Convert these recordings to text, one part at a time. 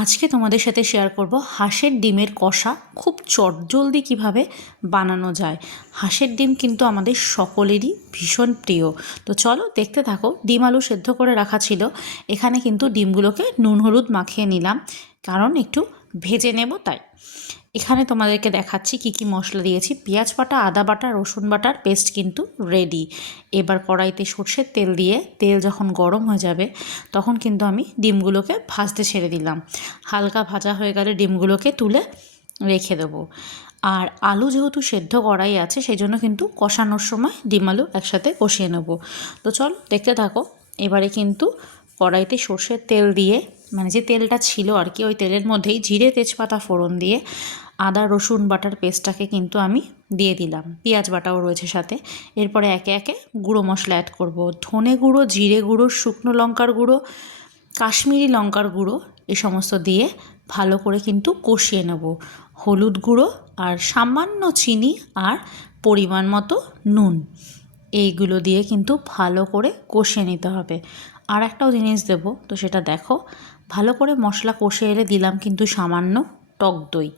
আজকে তোমাদের সাথে শেয়ার করব হাঁসের ডিমের কষা খুব চটজলদি কিভাবে বানানো যায়। হাঁসের ডিম কিন্তু আমাদের সকলেরই ভীষণ প্রিয়। তো চলো দেখতে থাকো। ডিম আলু সেদ্ধ করে রাখা ছিল, এখানে কিন্তু ডিমগুলোকে নুন হলুদ মাখিয়ে নিলাম, কারণ একটু ভেজে নেব তাই। এখানে তোমাদেরকে দেখাচ্ছি কি কি মশলা দিয়েছি। পেঁয়াজ বাটা, আদা বাটা, রসুন বাটার পেস্ট কিন্তু রেডি। এবার কড়াইতে সর্ষের তেল দিয়ে তেল যখন গরম হয়ে যাবে তখন কিন্তু আমি ডিমগুলোকে ভাজতে ছেড়ে দিলাম। হালকা ভাজা হয়ে গেলে ডিমগুলোকে তুলে রেখে দেবো। আর আলু যেহেতু সেদ্ধ করাই আছে সেই জন্য কিন্তু কষানোর সময় ডিম আলু একসাথে কষিয়ে নেব। তো চল দেখতে থাকো। এবারে কিন্তু কড়াইতে সর্ষের তেল দিয়ে, মানে যে তেলটা ছিল আর কি, ওই তেলের মধ্যেই জিরে তেজপাতা ফোড়ন দিয়ে আদা রসুন বাটার পেস্টটাকে কিন্তু আমি দিয়ে দিলাম। পেঁয়াজ বাটাও রয়েছে সাথে। এরপরে একে একে গুঁড়ো মশলা অ্যাড করব। ধনে গুঁড়ো, জিরে গুঁড়ো, শুকনো লঙ্কার গুঁড়ো, কাশ্মীরি লঙ্কার গুঁড়ো, এই সমস্ত দিয়ে ভালো করে কিন্তু কষিয়ে নেব। হলুদ গুঁড়ো আর সামান্য চিনি আর পরিমাণ মতো নুন, এইগুলো দিয়ে কিন্তু ভালো করে কষিয়ে নিতে হবে। আর একটাও জিনিস দেবো, তো সেটা দেখো। ভালো করে মশলা কষে এলে দিলাম কিন্তু সামান্য টক দই।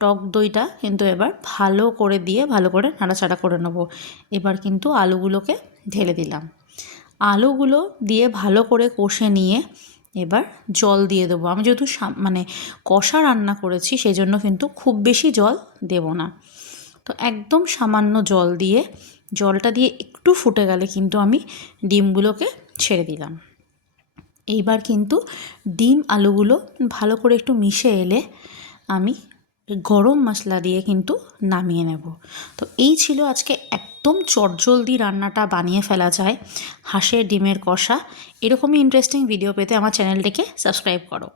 টক দইটা কিন্তু এবার ভালো করে দিয়ে ভালো করে নাড়াচাড়া করে নেব। এবার কিন্তু আলুগুলোকে ঢেলে দিলাম। আলুগুলো দিয়ে ভালো করে কষে নিয়ে এবার জল দিয়ে দেবো। আমি যেহেতু মানে কষা রান্না করেছি সেই জন্য কিন্তু খুব বেশি জল দেব না। তো একদম সামান্য জল দিয়ে, জলটা দিয়ে একটু ফুটে গেলে কিন্তু আমি ডিমগুলোকে ছেড়ে দিলাম। এইবার কিন্তু ডিম আলুগুলো ভালো করে একটু মিশে এলে আমি গরম মশলা দিয়ে কিন্তু নামিয়ে নেব। তো এই ছিল আজকে একদম চটজলদি রান্নাটা বানিয়ে ফেলা যায় হাঁসের ডিমের কষা। এরকমই ইন্টারেস্টিং ভিডিও পেতে আমার চ্যানেলটিকে সাবস্ক্রাইব করো।